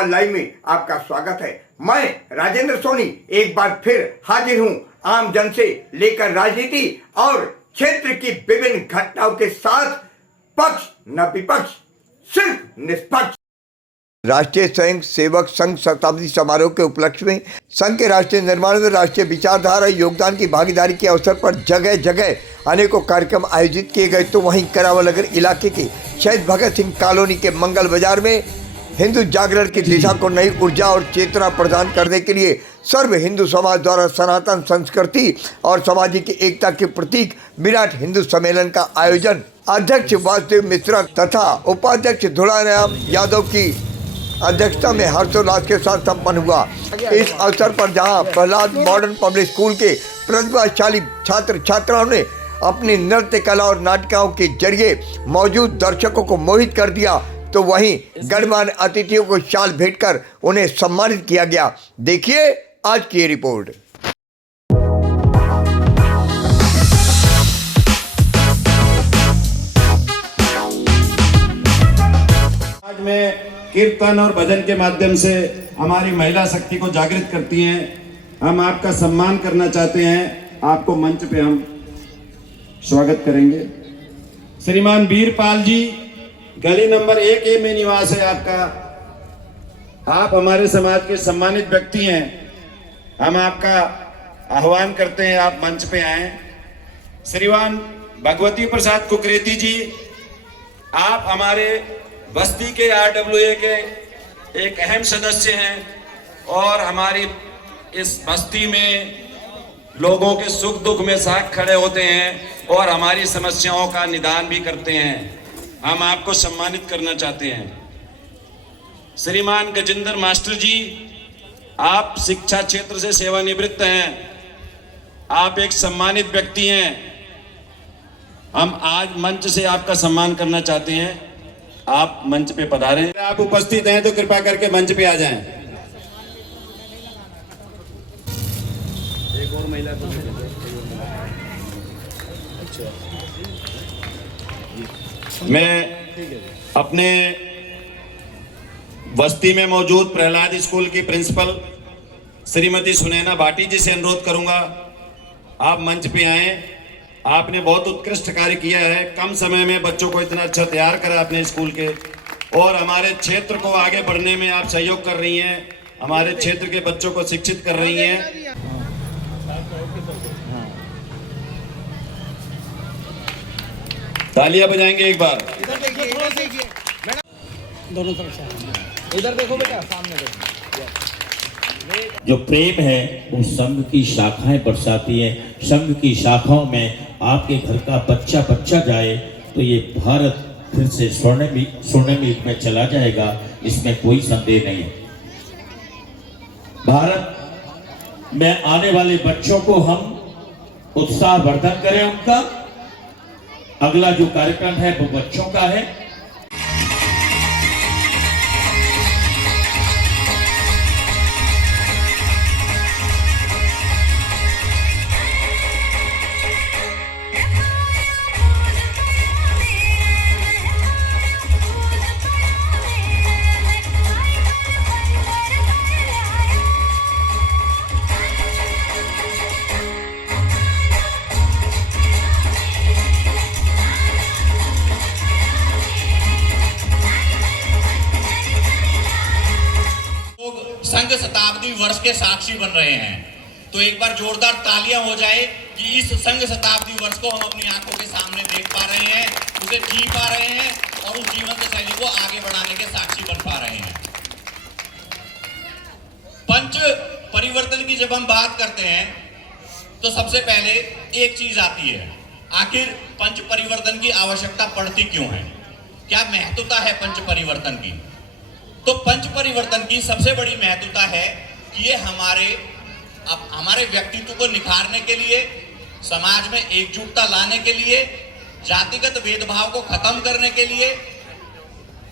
सवाल लाइव में आपका स्वागत है। मैं राजेंद्र सोनी एक बार फिर हाजिर हूं आम जन से लेकर राजनीति और क्षेत्र की विभिन्न घटनाओं के साथ, पक्ष न विपक्ष, सिर्फ निष्पक्ष। राष्ट्रीय स्वयं सेवक संघ शताब्दी समारोह के उपलक्ष्य में संघ के राष्ट्रीय निर्माण में राष्ट्रीय विचारधारा योगदान की भागीदारी के अवसर पर जगह जगह अनेकों कार्यक्रम आयोजित किए गए। तो वहीं करावल नगर इलाके के शहीद भगत सिंह कॉलोनी के मंगल बाजार में हिंदू जागरण की दिशा को नई ऊर्जा और चेतना प्रदान करने के लिए सर्व हिंदू समाज द्वारा सनातन संस्कृति और सामाजिक एकता के प्रतीक विराट हिंदू सम्मेलन का आयोजन अध्यक्ष वासुदेव मिश्रा तथा उपाध्यक्ष धुड़ाराम यादव की अध्यक्षता में हर्षोल्लास के साथ संपन्न हुआ। इस अवसर पर जहां प्रहलाद मॉडर्न पब्लिक स्कूल के प्रतिभाशाली छात्र छात्राओं ने अपनी नृत्य कला और नाटिकाओं के जरिए मौजूद दर्शकों को मोहित कर दिया, तो वहीं गणमान्य अतिथियों को शाल भेंटकर उन्हें सम्मानित किया गया। देखिए आज की रिपोर्ट। आज में कीर्तन और भजन के माध्यम से हमारी महिला शक्ति को जागृत करती हैं। हम आपका सम्मान करना चाहते हैं। आपको मंच पे हम स्वागत करेंगे। श्रीमान वीरपाल जी, गली नंबर 1A में निवास है आपका। आप हमारे समाज के सम्मानित व्यक्ति हैं। हम आपका आह्वान करते हैं, आप मंच पे आए। श्रीमान भगवती प्रसाद कुकरेती जी, आप हमारे बस्ती के RWA के एक अहम सदस्य हैं और हमारी इस बस्ती में लोगों के सुख दुख में साथ खड़े होते हैं और हमारी समस्याओं का निदान भी करते हैं। हम आपको सम्मानित करना चाहते हैं। श्रीमान गजेंद्र मास्टर जी, आप शिक्षा क्षेत्र से सेवानिवृत्त हैं। आप एक सम्मानित व्यक्ति हैं। हम आज मंच से आपका सम्मान करना चाहते हैं। आप मंच पे पधारें। आप उपस्थित हैं तो कृपया करके मंच पे आ जाएं। एक और महिला को मैं अपने बस्ती में मौजूद प्रहलाद स्कूल की प्रिंसिपल श्रीमती सुनैना भाटी जी से अनुरोध करूंगा, आप मंच पे आएं। आपने बहुत उत्कृष्ट कार्य किया है। कम समय में बच्चों को इतना अच्छा तैयार करा अपने स्कूल के, और हमारे क्षेत्र को आगे बढ़ने में आप सहयोग कर रही हैं। हमारे क्षेत्र के बच्चों को शिक्षित कर रही हैं। तालियां बजाएंगे एक बार। दोनों तरफ से इधर देखो बेटा, सामने देखो। जो प्रेम है वो संघ की शाखाएं बरसाती है। संघ की शाखाओं में आपके घर का बच्चा बच्चा जाए तो ये भारत फिर से स्वर्णिम युग में चला जाएगा, इसमें कोई संदेह नहीं। भारत में आने वाले बच्चों को हम उत्साहवर्धन करें उनका। अगला जो कार्यक्रम है वो बच्चों का है। संघ शताब्दी वर्ष के साक्षी बन रहे हैं, तो एक बार जोरदार तालियां हो जाए कि इस संघ शताब्दी वर्ष को हम अपनी आंखों के सामने देख पा रहे हैं, उसे जी पा रहे हैं और उस जीवन शैली को आगे बढ़ाने के साक्षी बन पा रहे हैं। पंच परिवर्तन की जब हम बात करते हैं तो सबसे पहले एक चीज आती है, आखिर पंच परिवर्तन की आवश्यकता पड़ती क्यों है, क्या महत्वता है पंच परिवर्तन की। तो पंच परिवर्तन की सबसे बड़ी महत्वता है कि ये हमारे व्यक्तित्व को निखारने के लिए, समाज में एकजुटता लाने के लिए, जातिगत भेदभाव को खत्म करने के लिए,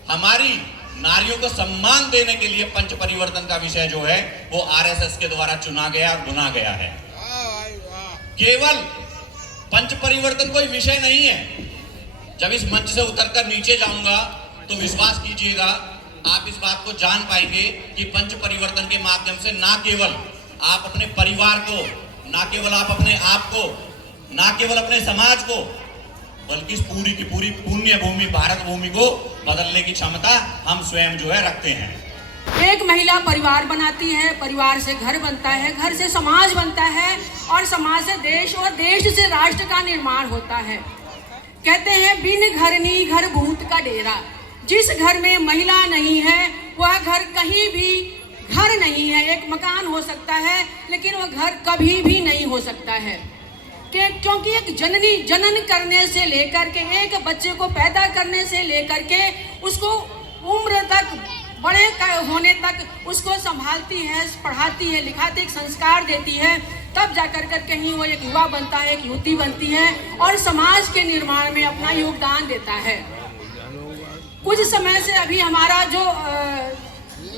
हमारी नारियों को सम्मान देने के लिए पंच परिवर्तन का विषय जो है वो RSS के द्वारा चुना गया और बुना गया है। केवल पंच परिवर्तन कोई विषय नहीं है। जब इस मंच से उतरकर नीचे जाऊंगा तो विश्वास कीजिएगा आप इस बात को जान पाएंगे कि पंच परिवर्तन के माध्यम से ना केवल आप अपने परिवार को, ना केवल आप अपने आप को, ना केवल अपने समाज को, बल्कि इस पूरी की पूरी पुण्य भूमि भारत भूमि को बदलने की क्षमता हम स्वयं जो है रखते हैं। एक महिला परिवार बनाती है, परिवार से घर बनता है, घर से समाज बनता है और समाज से देश और देश से राष्ट्र का निर्माण होता है। कहते हैं बिन घरनी घर भूत का डेरा। जिस घर में महिला नहीं है वह घर कहीं भी घर नहीं है। एक मकान हो सकता है लेकिन वह घर कभी भी नहीं हो सकता है, क्योंकि एक जननी जनन करने से लेकर के, एक बच्चे को पैदा करने से लेकर के उसको उम्र तक, बड़े होने तक उसको संभालती है, पढ़ाती है, लिखाती, एक संस्कार देती है, तब जाकर कर कहीं वो एक युवा बनता है, एक युवती बनती है और समाज के निर्माण में अपना योगदान देता है। कुछ समय से अभी हमारा जो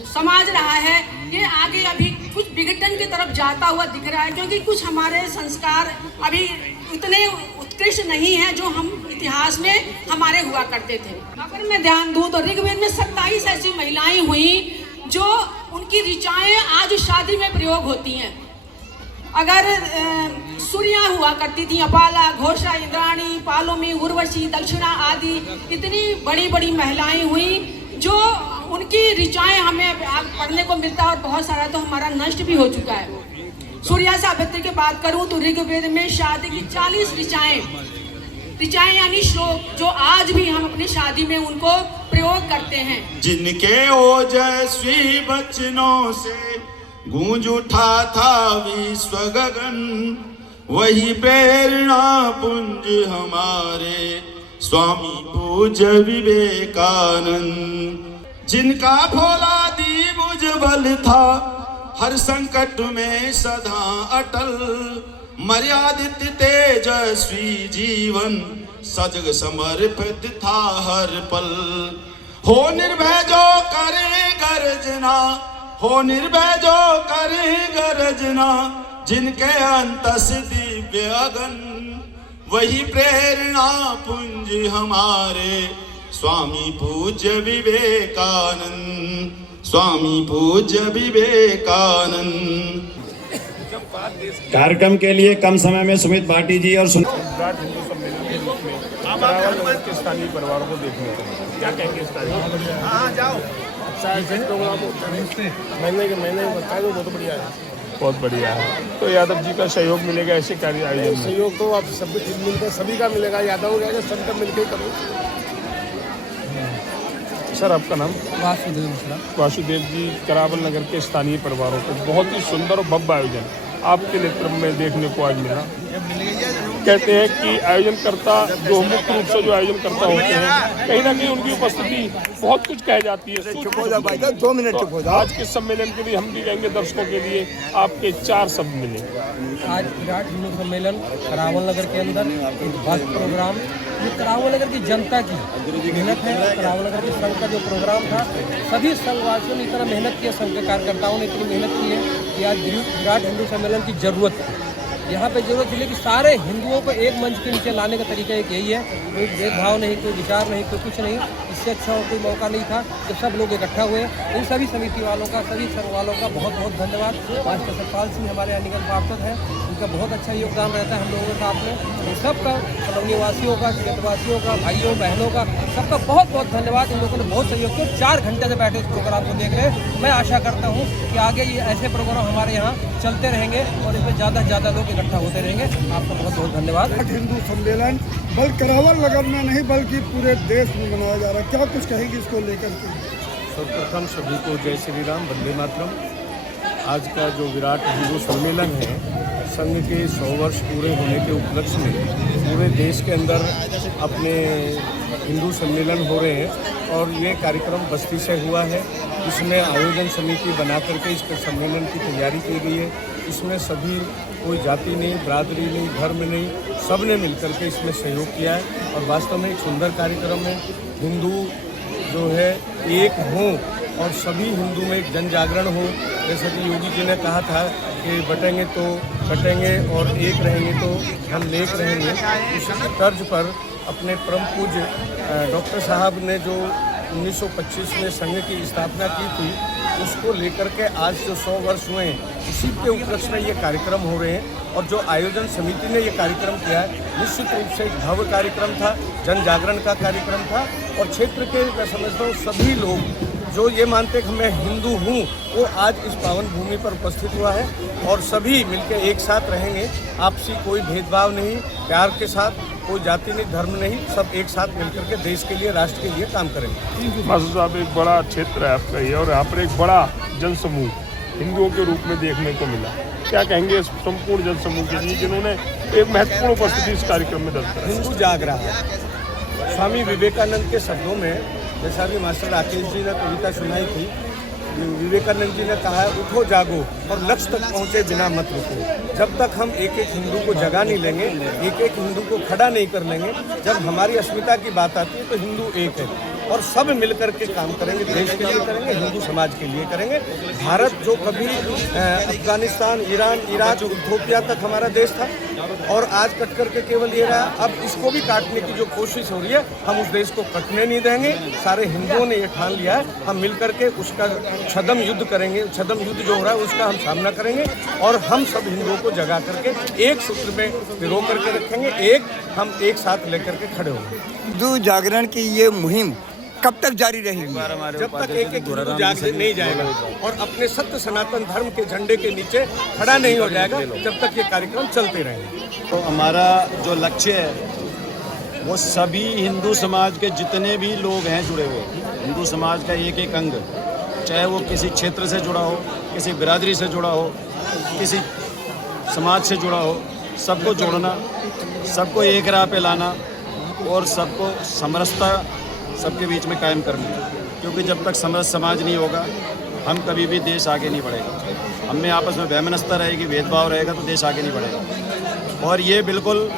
समाज रहा है ये आगे अभी कुछ विघटन की तरफ जाता हुआ दिख रहा है, क्योंकि कुछ हमारे संस्कार अभी इतने उत्कृष्ट नहीं है जो हम इतिहास में हमारे हुआ करते थे। अगर मैं ध्यान दूं तो ऋग्वेद में 27 ऐसी महिलाएं हुई जो उनकी ऋचाएं आज शादी में प्रयोग होती हैं। अगर सूर्या हुआ करती थी, अपाला, घोषा, इंद्राणी, पालोमी, उर्वशी, दक्षिणा आदि इतनी बड़ी बड़ी महिलाएं हुई जो उनकी ऋचाएं हमें पढ़ने को मिलता है और बहुत सारा तो हमारा नष्ट भी हो चुका है। सूर्या सावित्री की बात करूं तो ऋग्वेद में शादी की 40 ऋचाएं यानी श्लोक जो आज भी हम अपनी शादी में उनको प्रयोग करते हैं। जिनके ओजस्वी वचनों से गूंज उठा था विश्व गगन, वही प्रेरणा पुंज हमारे स्वामी पूज्य विवेकानंद। जिनका फौलादी उज्ज्वल था हर संकट में सदा अटल, मर्यादित तेजस्वी जीवन सजग समर्पित था हर पल। हो निर्भय जो करे गर्जना, हो निर्भय जो करे गर्जना, जिनके अंतस दिव्य अगन, वही प्रेरणा पुंज हमारे स्वामी पूज्य विवेकानंद, स्वामी पूज्य विवेकानंद। कार्यक्रम के लिए कम समय में सुमित भाटी जी और के स्थानीय परिवारों को देखने को क्या कहेंगे? स्थानीय हाँ जाओ महीने के महीने बताए तो बहुत बढ़िया है, बहुत बढ़िया है। तो यादव जी का सहयोग मिलेगा ऐसे कार्य आयोजन में? सहयोग तो आप सब मिलकर सभी का मिलेगा, यादव का सबका मिलकर करो। सर आपका नाम? वासुदेव मिश्रा। वासुदेव जी करावल नगर के स्थानीय परिवारों को बहुत ही सुंदर और भव्य आयोजन आपके नेतृत्व में देखने को आज मिला। कहते हैं कि आयोजनकर्ता जो मुख्य रूप से जो आयोजनकर्ता होते हैं कहीं ना कहीं उनकी उपस्थिति बहुत कुछ कह जाती है। 2 मिनट चुप हो जाओ। आज के सम्मेलन के लिए हम भी कहेंगे दर्शकों के लिए आपके 4 शब्द मिले। आज विराट हिंदू सम्मेलन करावल नगर के अंदर एक भव्य प्रोग्राम, ये करावल नगर की जनता की मेहनत है। करावल नगर के संघ का जो प्रोग्राम था, सभी संघवासियों ने इतना मेहनत की है, संघ के कार्यकर्ताओं ने इतनी मेहनत की है कि आज विराट हिंदू सम्मेलन की जरूरत है। यहाँ पे जरूरत है कि सारे हिंदुओं को एक मंच के नीचे लाने का तरीका एक यही है। कोई भेदभाव नहीं, कोई विचार नहीं, कोई कुछ नहीं। इससे अच्छा और कोई मौका नहीं था जब सब लोग इकट्ठा हुए। इन सभी समिति वालों का, सभी संघ वालों का बहुत बहुत धन्यवाद। मास्टर सतपाल सिंह हमारे यहाँ निगम पार्षद हैं, उनका बहुत अच्छा योगदान रहता है हम लोगों के साथ में। इन सबका, कॉलोनी वासियों का, क्षेत्रवासियों का, भाइयों बहनों का, सबका बहुत बहुत धन्यवाद। इन लोगों ने बहुत सहयोग किया। 4 घंटे से बैठे इस प्रोग्राम को देख रहे हैं। मैं आशा करता हूँ कि आगे ये ऐसे प्रोग्राम हमारे यहाँ चलते रहेंगे और इसमें ज़्यादा से ज़्यादा लोग इकट्ठा होते रहेंगे। आपका बहुत बहुत धन्यवाद। हिंदू सम्मेलन बल्कि करावल नगर में नहीं बल्कि पूरे देश में मनाया जा रहा है, क्या कुछ कहेंगे इसको लेकर के? सर्वप्रथम सभी को जय श्री राम, वंदे मातरम। आज का जो विराट हिंदू सम्मेलन है, संघ के 100 वर्ष पूरे होने के उपलक्ष्य में पूरे देश के अंदर अपने हिंदू सम्मेलन हो रहे हैं और ये कार्यक्रम बस्ती से हुआ है। इसमें आयोजन समिति बना करके इस सम्मेलन की तैयारी की गई है। इसमें सभी, कोई जाति नहीं, बरादरी नहीं, धर्म नहीं, सब ने मिलकर के इसमें सहयोग किया है और वास्तव में एक सुंदर कार्यक्रम है। हिंदू जो है एक हों और सभी हिंदू में एक जन जागरण हो। जैसे कि योगी जी ने कहा था कि बटेंगे तो कटेंगे और एक रहेंगे तो हम नेक रहेंगे। इसी तर्ज पर अपने परम पूज्य डॉक्टर साहब ने जो 1925 में संघ की स्थापना की थी, उसको लेकर के आज जो 100 वर्ष हुए हैं, इसी के उपलक्ष्य में ये कार्यक्रम हो रहे हैं। और जो आयोजन समिति ने ये कार्यक्रम किया है, निश्चित रूप से एक भव्य कार्यक्रम था, जन जागरण का कार्यक्रम था। और क्षेत्र के, मैं समझता हूँ, सभी लोग जो ये मानते कि मैं हिंदू हूँ, वो आज इस पावन भूमि पर उपस्थित हुआ है। और सभी मिलकर एक साथ रहेंगे, आपसी कोई भेदभाव नहीं, प्यार के साथ, कोई जाति नहीं, धर्म नहीं, सब एक साथ मिलकर के देश के लिए, राष्ट्र के लिए काम करेंगे। मासूद साहब, एक बड़ा क्षेत्र है आपका ये, और यहाँ पर एक बड़ा जनसमूह हिंदुओं के रूप में देखने को मिला। क्या कहेंगे इस संपूर्ण जनसमूह के लिए जिन्होंने एक महत्वपूर्ण उपस्थिति इस कार्यक्रम में दर्ज कराई? हिंदू जाग रहा है। स्वामी विवेकानंद के शब्दों में, जैसा भी मास्टर राकेश जी ने कविता सुनाई थी, विवेकानंद जी ने कहा है, उठो जागो और लक्ष्य तक पहुँचे बिना मत रुको। जब तक हम एक एक हिंदू को जगा नहीं लेंगे, एक एक हिंदू को खड़ा नहीं कर लेंगे, जब हमारी अस्मिता की बात आती है तो हिंदू एक है और सब मिलकर के काम करेंगे, देश के लिए करेंगे, हिंदू समाज के लिए करेंगे। भारत जो कभी अफगानिस्तान, ईरान, इराक, इथियोपिया तक हमारा देश था और आज कट करके केवल ये रहा, अब इसको भी काटने की जो कोशिश हो रही है, हम उस देश को कटने नहीं देंगे। सारे हिंदुओं ने ये ठान लिया है, हम मिलकर के उसका छद्म युद्ध करेंगे। छद्म युद्ध जो हो रहा है उसका हम सामना करेंगे और हम सब हिंदुओं को जगा करके एक सूत्र में पिरो करके रखेंगे, हम एक साथ लेकर के खड़े होंगे। हिंदू जागरण की ये मुहिम कब तक जारी रहेगी? जब तक एक एक हिंदू जाग नहीं जाएगा और अपने सत्य सनातन धर्म के झंडे के नीचे खड़ा नहीं हो जाएगा, जब तक ये कार्यक्रम चलते रहेंगे। तो हमारा जो लक्ष्य है वो सभी हिंदू समाज के जितने भी लोग हैं जुड़े हुए, हिंदू समाज का एक एक अंग, चाहे वो किसी क्षेत्र से जुड़ा हो, किसी बिरादरी से जुड़ा हो, किसी समाज से जुड़ा हो, सबको जोड़ना, सबको एक राह पे लाना और सबको समरसता सबके बीच में कायम करना। क्योंकि जब तक समरस समाज नहीं होगा, हम कभी भी देश आगे नहीं बढ़ेगा। हम में आपस में वैमनस्यता रहेगी, भेदभाव रहेगा तो देश आगे नहीं बढ़ेगा। और ये बिल्कुल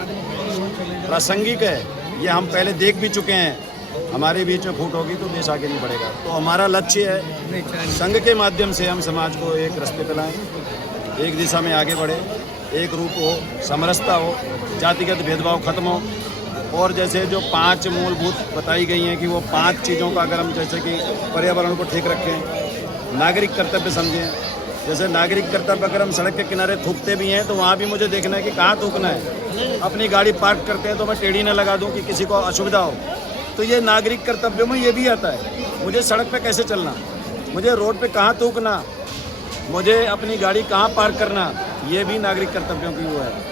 प्रासंगिक है, ये हम पहले देख भी चुके हैं। हमारे बीच में फूट होगी तो देश आगे नहीं बढ़ेगा। तो हमारा लक्ष्य है संघ के माध्यम से हम समाज को एक रास्ते पे लाएं, एक दिशा में आगे बढ़े, एक रूप हो, समरसता हो, जातिगत भेदभाव खत्म हो। और जैसे जो 5 मूलभूत बताई गई हैं कि वो 5 चीज़ों का अगर हम, जैसे कि पर्यावरण को ठीक रखें, नागरिक कर्तव्य समझें। जैसे नागरिक कर्तव्य अगर हम सड़क के किनारे थूकते भी हैं तो वहाँ भी मुझे देखना है कि कहाँ थूकना है। अपनी गाड़ी पार्क करते हैं तो मैं टेढ़ी न लगा दूँ कि किसी को असुविधा हो। तो ये नागरिक कर्तव्यों में ये भी आता है। मुझे सड़क पे कैसे चलना, मुझे रोड पे कहाँ थूकना, मुझे अपनी गाड़ी कहाँ पार्क करना, ये भी नागरिक कर्तव्यों की वो है।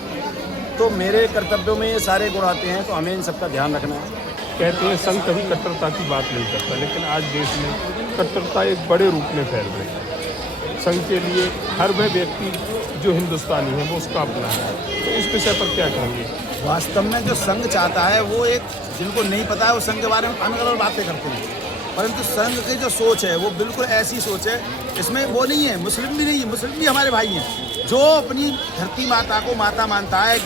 तो मेरे कर्तव्यों में ये सारे गुण आते हैं, तो हमें इन सबका ध्यान रखना है। कहते हैं संघ कभी कट्टरता की बात नहीं करता, लेकिन आज देश में कट्टरता एक बड़े रूप में फैल रही है। संघ के लिए हर वह व्यक्ति जो हिंदुस्तानी है वो उसका अपना है। तो इस विषय पर क्या कहेंगे? वास्तव में जो संघ चाहता है वो एक, जिनको नहीं पता है वो संघ के बारे में अलग अलग बातें करते हैं, परंतु संघ की जो सोच है वो बिल्कुल ऐसी सोच है, इसमें वो नहीं है, मुस्लिम भी नहीं है, मुस्लिम भी हमारे भाई हैं। जो अपनी धरती माता को माता मानता है,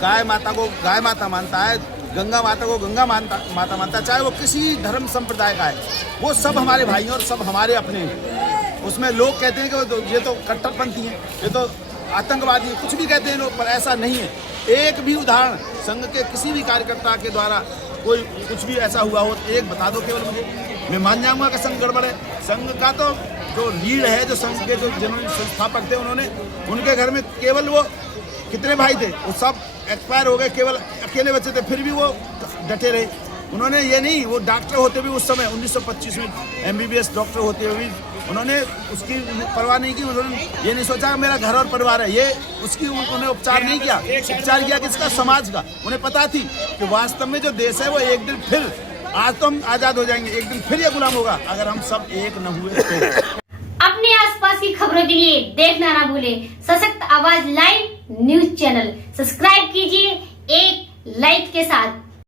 गाय माता को गाय माता मानता है, गंगा माता को गंगा माता मानता है, चाहे वो किसी धर्म संप्रदाय का है, वो सब हमारे भाई हैं और सब हमारे अपने हैं। उसमें लोग कहते हैं कि ये तो कट्टरपंथी हैं, ये तो आतंकवादी है, कुछ भी कहते हैं लोग, पर ऐसा नहीं है। एक भी उदाहरण संघ के किसी भी कार्यकर्ता के द्वारा कोई कुछ भी ऐसा हुआ हो तो एक बता दो केवल मुझे, मैं मान जाऊंगा कि संघ गड़बड़ है। संघ का तो जो लीड है, जो संघ के जो जिन्होंने संस्थापक थे, उन्होंने, उनके घर में केवल वो कितने भाई थे, वो सब एक्सपायर हो गए, केवल अकेले बच्चे थे, फिर भी वो डटे रहे। उन्होंने ये नहीं, वो डॉक्टर होते भी उस समय 1925 में MBBS डॉक्टर होते हुए भी उन्होंने उसकी परवाह नहीं की। उन्होंने ये नहीं सोचा कि मेरा घर और परिवार है, ये उसकी उन्होंने उपचार नहीं किया। उपचार किया किसका? समाज का। उन्हें पता थी कि वास्तव में जो देश है वो एक दिन फिर, आज तो हम आज़ाद हो जाएंगे, एक दिन फिर ये गुलाम होगा अगर हम सब एक न हुए तो। अपने आसपास की खबरों के लिए देखना ना भूलें सशक्त आवाज लाइव न्यूज चैनल। सब्सक्राइब कीजिए एक लाइक के साथ।